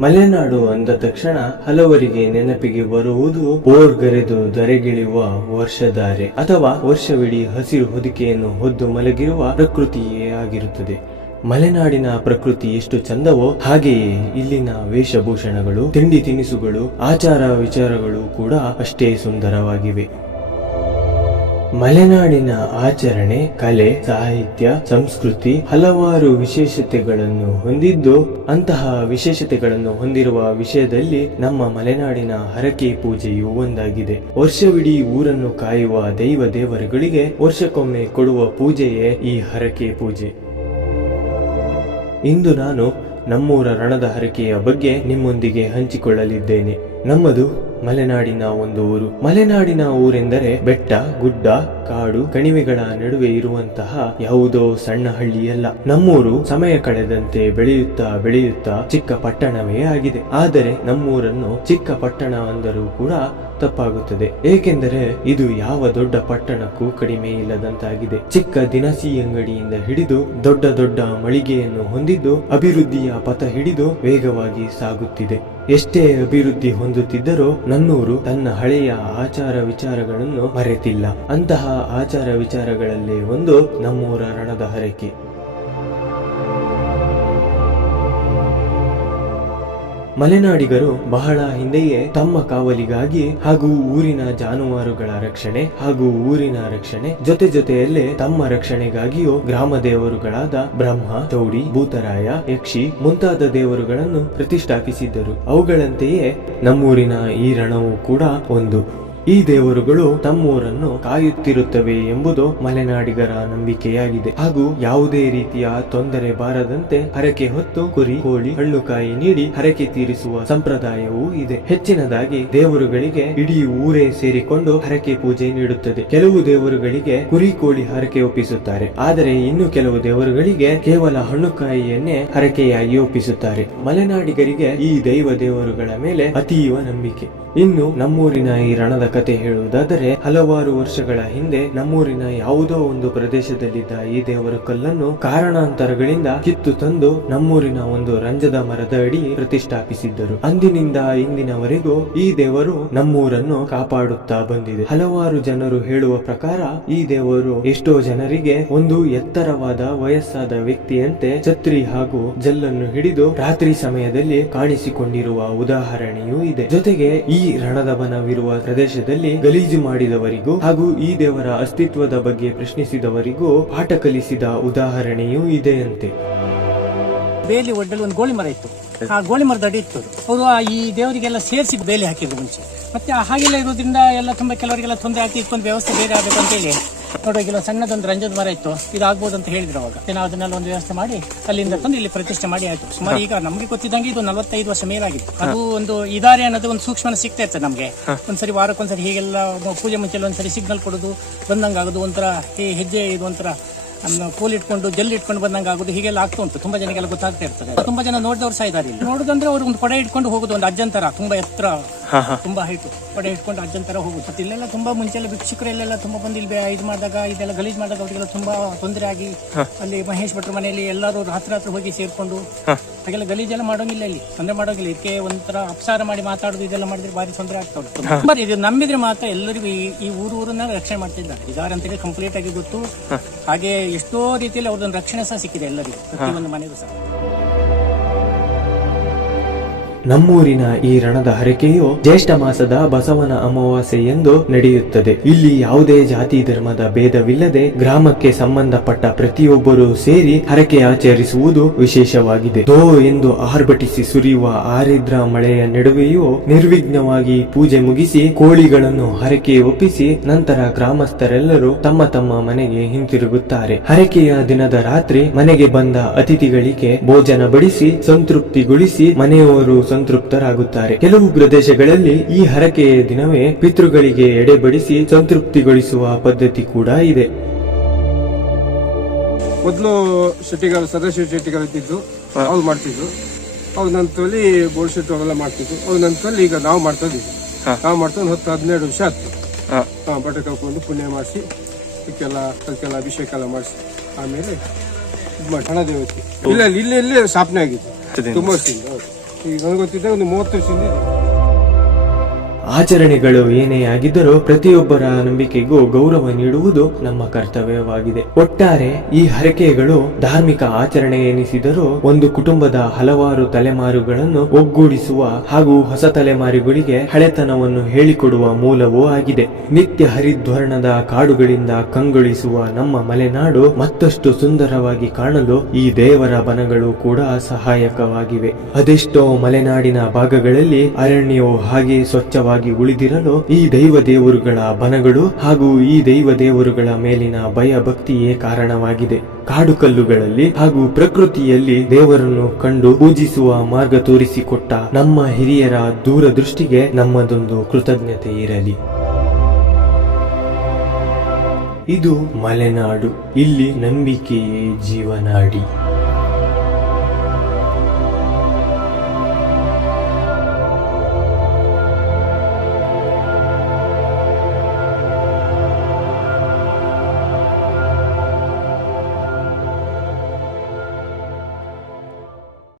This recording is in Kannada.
ಮಲೆನಾಡು ಅಂದ ತಕ್ಷಣ ಹಲವರಿಗೆ ನೆನಪಿಗೆ ಬರುವುದು ಓರ್ಗರೆದು ದರೆಗಿಳಿಯುವ ವರ್ಷಧಾರೆ ಅಥವಾ ವರ್ಷವಿಡೀ ಹಸಿರು ಹೊದಿಕೆಯನ್ನು ಹೊದ್ದು ಮಲಗಿರುವ ಪ್ರಕೃತಿಯೇ ಆಗಿರುತ್ತದೆ. ಮಲೆನಾಡಿನ ಪ್ರಕೃತಿ ಎಷ್ಟು ಚಂದವೋ ಹಾಗೆಯೇ ಇಲ್ಲಿನ ವೇಷಭೂಷಣಗಳು, ತಿಂಡಿ ತಿನಿಸುಗಳು, ಆಚಾರ ವಿಚಾರಗಳು ಕೂಡ ಅಷ್ಟೇ ಸುಂದರವಾಗಿವೆ. ಮಲೆನಾಡಿನ ಆಚರಣೆ, ಕಲೆ, ಸಾಹಿತ್ಯ, ಸಂಸ್ಕೃತಿ ಹಲವಾರು ವಿಶೇಷತೆಗಳನ್ನು ಹೊಂದಿದ್ದು, ಅಂತಹ ವಿಶೇಷತೆಗಳನ್ನು ಹೊಂದಿರುವ ವಿಷಯದಲ್ಲಿ ನಮ್ಮ ಮಲೆನಾಡಿನ ಹರಕೆ ಪೂಜೆಯು ಒಂದಾಗಿದೆ. ವರ್ಷವಿಡೀ ಊರನ್ನು ಕಾಯುವ ದೈವ ದೇವರುಗಳಿಗೆ ವರ್ಷಕ್ಕೊಮ್ಮೆ ಕೊಡುವ ಪೂಜೆಯೇ ಈ ಹರಕೆ ಪೂಜೆ. ಇಂದು ನಾನು ನಮ್ಮೂರ ರಣದ ಹರಕೆಯ ಬಗ್ಗೆ ನಿಮ್ಮೊಂದಿಗೆ ಹಂಚಿಕೊಳ್ಳಲಿದ್ದೇನೆ. ನಮ್ಮದು ಮಲೆನಾಡಿನ ಒಂದು ಊರು. ಮಲೆನಾಡಿನ ಊರೆಂದರೆ ಬೆಟ್ಟ, ಗುಡ್ಡ, ಕಾಡು, ಕಣಿವೆಗಳ ನಡುವೆ ಇರುವಂತಹ ಯಾವುದೋ ಸಣ್ಣ ಹಳ್ಳಿಯಲ್ಲ. ನಮ್ಮೂರು ಸಮಯ ಕಳೆದಂತೆ ಬೆಳೆಯುತ್ತಾ ಬೆಳೆಯುತ್ತಾ ಚಿಕ್ಕ ಪಟ್ಟಣವೇ ಆಗಿದೆ. ಆದರೆ ನಮ್ಮೂರನ್ನು ಚಿಕ್ಕ ಪಟ್ಟಣ ಅಂದರೂ ಕೂಡ ತಪ್ಪಾಗುತ್ತದೆ. ಏಕೆಂದರೆ ಇದು ಯಾವ ದೊಡ್ಡ ಪಟ್ಟಣಕ್ಕೂ ಕಡಿಮೆ ಇಲ್ಲದಂತಾಗಿದೆ. ಚಿಕ್ಕ ದಿನಸಿ ಅಂಗಡಿಯಿಂದ ಹಿಡಿದು ದೊಡ್ಡ ದೊಡ್ಡ ಮಳಿಗೆಯನ್ನು ಹೊಂದಿದ್ದು ಅಭಿವೃದ್ಧಿಯ ಪಥ ಹಿಡಿದು ವೇಗವಾಗಿ ಸಾಗುತ್ತಿದೆ. ಎಷ್ಟೇ ಅಭಿವೃದ್ಧಿ ಹೊಂದುತ್ತಿದ್ದರೂ ನನ್ನೂರು ತನ್ನ ಹಳೆಯ ಆಚಾರ ವಿಚಾರಗಳನ್ನು ಮರೆತಿಲ್ಲ. ಅಂತಹ ಆಚಾರ ವಿಚಾರಗಳಲ್ಲಿ ಒಂದು ನಮ್ಮೂರ ರಣದ ಹರಕೆ. ಮಲೆನಾಡಿಗರು ಬಹಳ ಹಿಂದೆಯೇ ತಮ್ಮ ಕಾವಲಿಗಾಗಿ ಹಾಗೂ ಊರಿನ ಜಾನುವಾರುಗಳ ರಕ್ಷಣೆ ಹಾಗೂ ಊರಿನ ರಕ್ಷಣೆ ಜೊತೆ ಜೊತೆಯಲ್ಲೇ ತಮ್ಮ ರಕ್ಷಣೆಗಾಗಿಯೂ ಗ್ರಾಮ ದೇವರುಗಳಾದ ಬ್ರಹ್ಮ, ಚೌಡಿ, ಭೂತರಾಯ, ಯಕ್ಷಿ ಮುಂತಾದ ದೇವರುಗಳನ್ನು ಪ್ರತಿಷ್ಠಾಪಿಸಿದ್ದರು. ಅವುಗಳಂತೆಯೇ ನಮ್ಮೂರಿನ ಈ ರಣವು ಕೂಡ ಒಂದು. ಈ ದೇವರುಗಳು ತಮ್ಮೂರನ್ನು ಕಾಯುತ್ತಿರುತ್ತವೆ ಎಂಬುದು ಮಲೆನಾಡಿಗರ ನಂಬಿಕೆಯಾಗಿದೆ. ಹಾಗೂ ಯಾವುದೇ ರೀತಿಯ ತೊಂದರೆ ಬಾರದಂತೆ ಹರಕೆ ಹೊತ್ತು ಕುರಿ, ಕೋಳಿ, ಹಳ್ಳುಕಾಯಿ ನೀಡಿ ಹರಕೆ ತೀರಿಸುವ ಸಂಪ್ರದಾಯವೂ ಇದೆ. ಹೆಚ್ಚಿನದಾಗಿ ದೇವರುಗಳಿಗೆ ಇಡೀ ಊರೇ ಸೇರಿಕೊಂಡು ಹರಕೆ ಪೂಜೆ ನೀಡುತ್ತದೆ. ಕೆಲವು ದೇವರುಗಳಿಗೆ ಕುರಿ, ಕೋಳಿ ಹರಕೆ ಒಪ್ಪಿಸುತ್ತಾರೆ. ಆದರೆ ಇನ್ನು ಕೆಲವು ದೇವರುಗಳಿಗೆ ಕೇವಲ ಹಣ್ಣುಕಾಯಿಯನ್ನೇ ಹರಕೆಯಾಗಿ ಒಪ್ಪಿಸುತ್ತಾರೆ. ಮಲೆನಾಡಿಗರಿಗೆ ಈ ದೈವ ದೇವರುಗಳ ಮೇಲೆ ಅತೀವ ನಂಬಿಕೆ. ಇನ್ನು ನಮ್ಮೂರಿನ ಈ ರಣದ ಕತೆ ಹೇಳುವುದಾದರೆ, ಹಲವಾರು ವರ್ಷಗಳ ಹಿಂದೆ ನಮ್ಮೂರಿನ ಯಾವುದೋ ಒಂದು ಪ್ರದೇಶದಲ್ಲಿದ್ದ ಈ ದೇವರ ಕಲ್ಲನ್ನು ಕಾರಣಾಂತರಗಳಿಂದ ಕಿತ್ತು ತಂದು ನಮ್ಮೂರಿನ ಒಂದು ರಂಜದ ಮರದ ಅಡಿ ಪ್ರತಿಷ್ಠಾಪಿಸಿದ್ದರು. ಅಂದಿನಿಂದ ಇಂದಿನವರೆಗೂ ಈ ದೇವರು ನಮ್ಮೂರನ್ನು ಕಾಪಾಡುತ್ತಾ ಬಂದಿದೆ. ಹಲವಾರು ಜನರು ಹೇಳುವ ಪ್ರಕಾರ, ಈ ದೇವರು ಎಷ್ಟೋ ಜನರಿಗೆ ಒಂದು ಎತ್ತರವಾದ ವಯಸ್ಸಾದ ವ್ಯಕ್ತಿಯಂತೆ ಛತ್ರಿ ಹಾಗೂ ಜಲ್ಲನ್ನು ಹಿಡಿದು ರಾತ್ರಿ ಸಮಯದಲ್ಲಿ ಕಾಣಿಸಿಕೊಂಡಿರುವ ಉದಾಹರಣೆಯೂ ಇದೆ. ಜೊತೆಗೆ ಈ ರಣದ ಬನವಿರುವ ಪ್ರದೇಶದಲ್ಲಿ ಗಲೀಜು ಮಾಡಿದವರಿಗೂ ಹಾಗೂ ಈ ದೇವರ ಅಸ್ತಿತ್ವದ ಬಗ್ಗೆ ಪ್ರಶ್ನಿಸಿದವರಿಗೂ ಪಾಠ ಕಲಿಸಿದ ಉದಾಹರಣೆಯೂ ಇದೆಯಂತೆ. ಬೇಲಿ ಒಡ್ಡಲ್ಲಿ ಒಂದು ಗೋಳಿ ಮರ ಇತ್ತು. ಆ ಗೋಳಿ ಮರದ ಅಡಿ ಇತ್ತು ಅವರು ಈ ದೇವರಿಗೆಲ್ಲ ಸೇರಿಸಿ ಬೇಲಿ ಹಾಕಿದ್ರು ಮುಂಚೆ. ಮತ್ತೆ ಹಾಗೆಲ್ಲ ಇರೋದ್ರಿಂದ ಎಲ್ಲ ತುಂಬಾ ಕೆಲವರಿಗೆಲ್ಲ ತೊಂದರೆ ಹಾಕಿ ಒಂದು ವ್ಯವಸ್ಥೆ ಬೇರೆ ಆಗಬೇಕು ಅಂತ ಹೇಳಿ. ನೋಡುವಾಗ ಇಲ್ಲೊಂದು ಸಣ್ಣದೊಂದು ರಂಜದ ಮರ ಇತ್ತು. ಇದಾಗ್ಬೋದು ಅಂತ ಹೇಳಿದ್ರು ಅವಾಗ. ನಾವು ಅದನ್ನೆಲ್ಲ ಒಂದು ವ್ಯವಸ್ಥೆ ಮಾಡಿ ಅಲ್ಲಿಂದ ತಂದು ಇಲ್ಲಿ ಪ್ರತಿಷ್ಠೆ ಮಾಡಿ ಆಯ್ತು. ಸುಮಾರು ಈಗ ನಮಗೆ ಗೊತ್ತಿದ್ದಂಗೆ ಇದು ನಲವತ್ತೈದು ವರ್ಷ ಮೇಲಾಗಿದೆ. ಅದು ಒಂದು ಇದಾರೆ ಅನ್ನೋದು ಒಂದು ಸೂಕ್ಷ್ಮ ಸಿಗ್ತಾ ಇರ್ತದೆ ನಮಗೆ. ಒಂದ್ಸರಿ ವಾರಕ್ಕೊಂದ್ಸರಿ ಹೀಗೆಲ್ಲ ಪೂಜೆ ಮುಂಚೆ ಒಂದ್ಸರಿ ಸಿಗ್ನಲ್ ಕೊಡೋದು ಬಂದಂಗೆ ಆಗೋದು ಒಂಥರ ಈ ಹೆಜ್ಜೆ ಇದು ಒಂಥರ ಕೋಲ್ ಇಟ್ಕೊಂಡು ಜೆಲ್ ಇಟ್ಕೊಂಡು ಬಂದಂಗೆ ಆಗುದು ಹೀಗೆಲ್ಲ ಆಗ್ತಾ ಉಂಟು. ತುಂಬಾ ಜನಕ್ಕೆಲ್ಲ ಗೊತ್ತಾಗ್ತಾ ಇರ್ತದೆ. ತುಂಬಾ ಜನ ನೋಡಿದವ್ರು ಸಹ ಇದ್ದಾರೆ ಇಲ್ಲಿ. ನೋಡುದಂದ್ರೆ ಅವ್ರು ಒಂದು ಕೊಡೆ ಇಟ್ಕೊಂಡು ಹೋಗುದು ಒಂದು ಅಜ್ಜಂತರ ತುಂಬಾ ಎತ್ತರ ತುಂಬಾ ಹೈಟ್ ಕೊಡೆ ಇಟ್ಕೊಂಡು ಅಜ್ಜಂತರ ಹೋಗುದು. ಮತ್ತೆ ಇಲ್ಲೆಲ್ಲ ತುಂಬಾ ಮುಂಚೆ ಎಲ್ಲ ಭಿಕ್ಷುಕರೆಲ್ಲ ತುಂಬಾ ಬಂದಿಲ್ ಇಲ್ಲಿ ಇದು ಮಾಡಿದಾಗ ಇದೆಲ್ಲ ಗಲೀಜ್ ಮಾಡಿದಾಗ ಅವರಿಗೆಲ್ಲ ತುಂಬಾ ತೊಂದರೆ ಆಗಿ ಅಲ್ಲಿ ಮಹೇಶ್ ಭಟ್ರ ಮನೆಯಲ್ಲಿ ಎಲ್ಲರೂ ರಾತ್ರಿ ಹತ್ರ ಹೋಗಿ ಸೇರ್ಕೊಂಡು ಹಾಗೆಲ್ಲ ಗಲೀಜೆಲ್ಲ ಮಾಡೋಂಗಿಲ್ಲ ಇಲ್ಲಿ. ತೊಂದರೆ ಮಾಡೋಂಗಿಲ್ಲ. ಇದಕ್ಕೆ ಒಂಥರ ಅಪಸಾರ ಮಾಡಿ ಮಾತಾಡೋದು ಇದೆಲ್ಲ ಮಾಡಿದ್ರೆ ಭಾರಿ ತೊಂದರೆ ಆಗ್ತಾ ಉಂಟು. ತುಂಬಾ ಇದು ನಂಬಿದ್ರೆ ಮಾತ್ರ ಎಲ್ಲರಿಗೂ ಈ ಈ ಊರು ಊರನ್ನ ರಕ್ಷಣೆ ಮಾಡ್ತಿದ್ದಾರೆ. ಇದಾರೆ ಅಂತೇಳಿ ಕಂಪ್ಲೀಟ್ ಆಗಿ ಗೊತ್ತು. ಹಾಗೆ ಎಷ್ಟೋ ರೀತಿಯಲ್ಲಿ ಅವ್ರದ್ದೊಂದು ರಕ್ಷಣೆ ಸಹ ಸಿಕ್ಕಿದೆ ಎಲ್ಲರಿಗೂ ಪ್ರತಿಯೊಂದು ಮನೆಗೂ ಸಹ. ನಮ್ಮೂರಿನ ಈ ರಣದ ಹರಕೆಯು ಜ್ಯೇಷ್ಠ ಮಾಸದ ಬಸವನ ಅಮಾವಾಸ್ಯೆ ಎಂದು ನಡೆಯುತ್ತದೆ. ಇಲ್ಲಿ ಯಾವುದೇ ಜಾತಿ ಧರ್ಮದ ಭೇದವಿಲ್ಲದೆ ಗ್ರಾಮಕ್ಕೆ ಸಂಬಂಧಪಟ್ಟ ಪ್ರತಿಯೊಬ್ಬರೂ ಸೇರಿ ಹರಕೆ ಆಚರಿಸುವುದು ವಿಶೇಷವಾಗಿದೆ. ದೋ ಎಂದು ಆರ್ಭಟಿಸಿ ಸುರಿಯುವ ಆರಿದ್ರ ಮಳೆಯ ನಡುವೆಯೂ ನಿರ್ವಿಘ್ನವಾಗಿ ಪೂಜೆ ಮುಗಿಸಿ ಕೋಳಿಗಳನ್ನು ಹರಕೆ ಒಪ್ಪಿಸಿ ನಂತರ ಗ್ರಾಮಸ್ಥರೆಲ್ಲರೂ ತಮ್ಮ ತಮ್ಮ ಮನೆಗೆ ಹಿಂತಿರುಗುತ್ತಾರೆ. ಹರಕೆಯ ದಿನದ ರಾತ್ರಿ ಮನೆಗೆ ಬಂದ ಅತಿಥಿಗಳಿಗೆ ಭೋಜನ ಬಡಿಸಿ ಸಂತೃಪ್ತಿಗೊಳಿಸಿ ಮನೆಯವರು ಸಂತೃಪ್ತರಾಗುತ್ತಾರೆ. ಕೆಲವು ಪ್ರದೇಶಗಳಲ್ಲಿ ಈ ಹರಕೆಯ ದಿನವೇ ಪಿತೃಗಳಿಗೆ ಎಡೆಬಡಿಸಿ ಸಂತೃಪ್ತಿಗೊಳಿಸುವ ಪದ್ಧತಿ ಕೂಡ ಇದೆ. ಮೊದಲು ಶೆಟ್ಟಿಗಳು ಸದಾಶಿವ ಶೆಟ್ಟಿಗಳು ಇದ್ದಿದ್ದು ಅವ್ರು ಮಾಡ್ತಿದ್ರು. ಅವ್ರ ನಂತರಲ್ಲಿ ಬೋಳ್ ಶೆಟ್ಟು ಅವೆಲ್ಲ ಮಾಡ್ತಿದ್ರು. ಅವ್ರ ನಂತರಲ್ಲಿ ಈಗ ನಾವು ಮಾಡ್ತಾ ಇದ್ದೀವಿ. ನಾವು ಮಾಡ್ತಾ ಒಂದು ಹತ್ತು ಹದಿನೆರಡು ವರ್ಷ ಆಯ್ತು. ಹಾ, ಬಟ್ಟೆ ಕಳ್ಕೊಂಡು ಪುಣ್ಯ ಮಾಡಿಸಿ ಇದಕ್ಕೆಲ್ಲ ಅದಕ್ಕೆಲ್ಲ ಅಭಿಷೇಕ ಎಲ್ಲ ಮಾಡಿಸಿ ಆಮೇಲೆ ಇದು ಮಾಡಿ. ಹಣ ದೇವತೆ ಇಲ್ಲ ಇಲ್ಲ ಇಲ್ಲಿ ಸ್ಥಾಪನೆ ಆಗಿದೆ ತುಂಬ ವರ್ಷದಿಂದ. ಈಗ ನನಗೆ ಗೊತ್ತಿದ್ದ ಒಂದು ಮೂವತ್ತು ವರ್ಷದಿಂದ ಇದೆ. ಆಚರಣೆಗಳು ಏನೇ ಆಗಿದ್ದರೂ ಪ್ರತಿಯೊಬ್ಬರ ನಂಬಿಕೆಗೂ ಗೌರವ ನೀಡುವುದು ನಮ್ಮ ಕರ್ತವ್ಯವಾಗಿದೆ. ಒಟ್ಟಾರೆ ಈ ಹರಕೆಗಳು ಧಾರ್ಮಿಕ ಆಚರಣೆ ಎನಿಸಿದರೂ ಒಂದು ಕುಟುಂಬದ ಹಲವಾರು ತಲೆಮಾರುಗಳನ್ನು ಒಗ್ಗೂಡಿಸುವ ಹಾಗೂ ಹೊಸ ತಲೆಮಾರುಗಳಿಗೆ ಹಳೆತನವನ್ನು ಹೇಳಿಕೊಡುವ ಮೂಲವೂ ಆಗಿದೆ. ನಿತ್ಯ ಹರಿದ್ವರ್ಣದ ಕಾಡುಗಳಿಂದ ಕಂಗೊಳಿಸುವ ನಮ್ಮ ಮಲೆನಾಡು ಮತ್ತಷ್ಟು ಸುಂದರವಾಗಿ ಕಾಣಲು ಈ ದೇವರ ಬನಗಳು ಕೂಡ ಸಹಾಯಕವಾಗಿವೆ. ಅದೆಷ್ಟೋ ಮಲೆನಾಡಿನ ಭಾಗಗಳಲ್ಲಿ ಅರಣ್ಯವು ಹಾಗೆ ಸ್ವಚ್ಛವಾಗಿ ಉಳಿದಿರಲು ಈ ದೈವ ದೇವರುಗಳ ಬನಗಳು ಹಾಗೂ ಈ ದೈವ ದೇವರುಗಳ ಮೇಲಿನ ಭಯ ಭಕ್ತಿಯೇ ಕಾರಣವಾಗಿದೆ. ಕಾಡು ಕಲ್ಲುಗಳಲ್ಲಿ ಹಾಗೂ ಪ್ರಕೃತಿಯಲ್ಲಿ ದೇವರನ್ನು ಕಂಡು ಪೂಜಿಸುವ ಮಾರ್ಗ ತೋರಿಸಿಕೊಟ್ಟ ನಮ್ಮ ಹಿರಿಯರ ದೂರದೃಷ್ಟಿಗೆ ನಮ್ಮದೊಂದು ಕೃತಜ್ಞತೆ ಇರಲಿ. ಇದು ಮಲೆನಾಡು. ಇಲ್ಲಿ ನಂಬಿಕೆಯೇ ಜೀವನಾಡಿ.